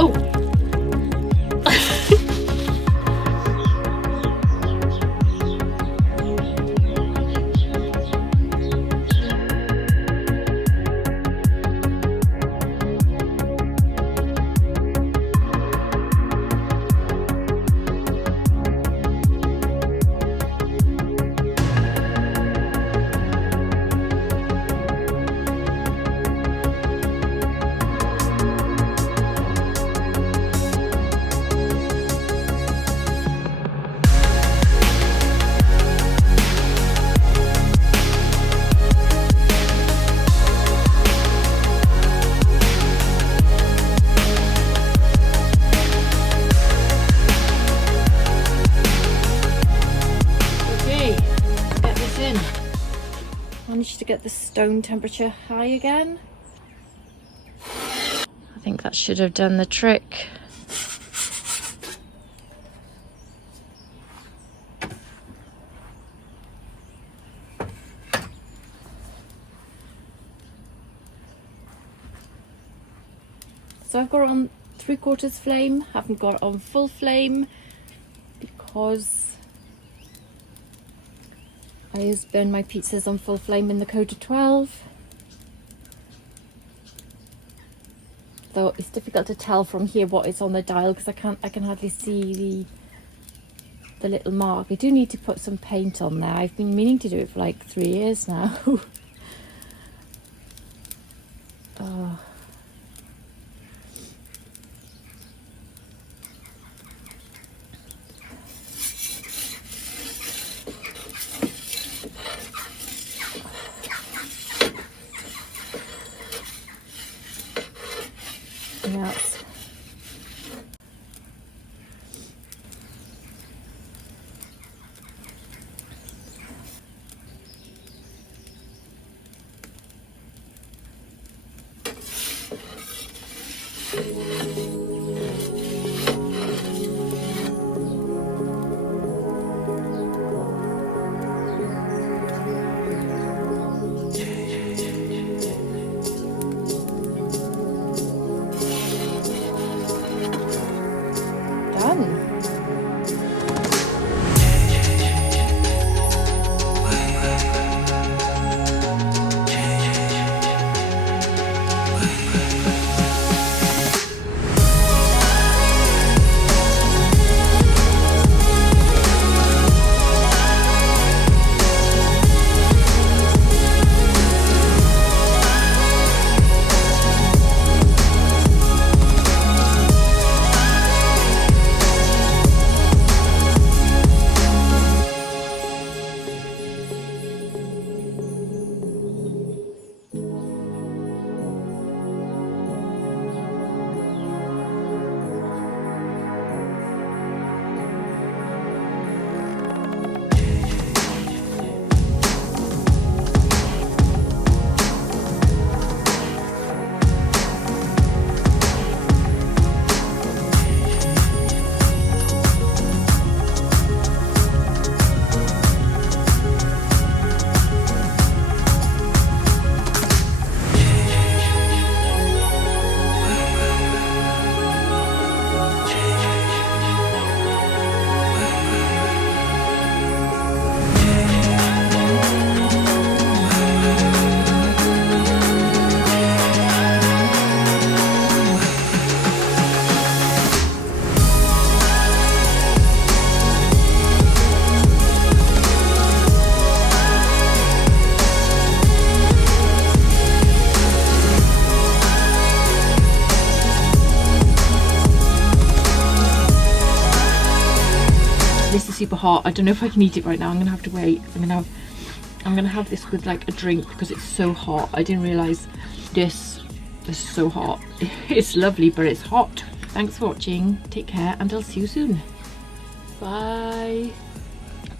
Oh! Managed to get the stone temperature high again. I think that should have done the trick. So I've got it on 3/4 flame, haven't got it on full flame because I always burn my pizzas on full flame in the Koda 12. Though it's difficult to tell from here what is on the dial because I can hardly see the little mark. I do need to put some paint on there. I've been meaning to do it for like 3 years now. Oh. Yes. This is super hot. I don't know if I can eat it right now. I'm gonna have to wait. I'm gonna have this with like a drink because it's so hot. I didn't realize this is so hot. It's lovely, but it's hot. Thanks for watching. Take care and I'll see you soon. Bye.